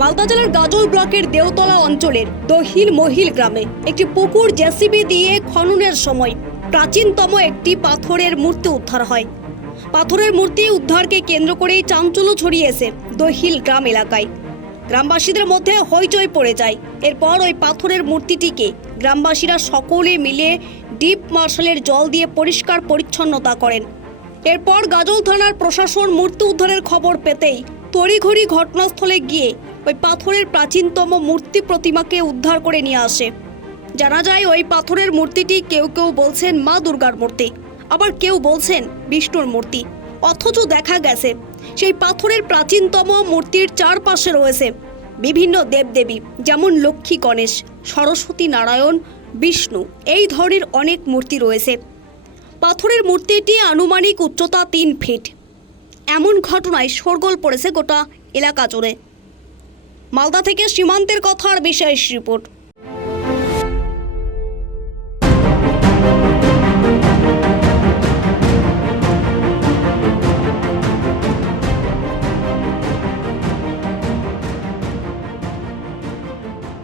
মালদা জেলার গাজল ব্লকের দেওতলা অঞ্চলের দহিল মহিল গ্রামে একটি পুকুর জেসিবি দিয়ে খননের সময় প্রাচীনতম একটি পাথরের মূর্তি উদ্ধার হয়। পাথরের মূর্তি উদ্ধারকে কেন্দ্র করেই চাঞ্চল্য ছড়িয়েছে দহিল গ্রাম এলাকায়। গ্রামবাসীদের মধ্যে হইচই পড়ে যায়। এরপর ওই পাথরের মূর্তিটিকে গ্রামবাসীরা সকলে মিলে ডিপ মার্শালের জল দিয়ে পরিষ্কার পরিচ্ছন্নতা করেন। এরপর গাজল থানার প্রশাসন মূর্তি উদ্ধারের খবর পেতেই তড়িঘড়ি ঘটনাস্থলে গিয়ে ওই পাথরের প্রাচীনতম মূর্তি প্রতিমাকে উদ্ধার করে নিয়ে আসে। জানা যায় ওই পাথরের মূর্তিটি কেউ কেউ বলছেন মা দুর্গার মূর্তি, আবার কেউ বলছেন বিষ্ণুর মূর্তি। অথচ দেখা গেছে সেই পাথরের প্রাচীনতম মূর্তির চারপাশে রয়েছে বিভিন্ন দেবদেবী, যেমন লক্ষ্মী, গণেশ, সরস্বতী, নারায়ণ, বিষ্ণু, এই ধরনের অনেক মূর্তি রয়েছে। পাথরের মূর্তিটি আনুমানিক উচ্চতা 3 ফিট। এমন ঘটনায় শোরগোল পড়েছে গোটা এলাকা জুড়ে। মালদা থেকে সীমান্তের কথার বিশেষ রিপোর্ট।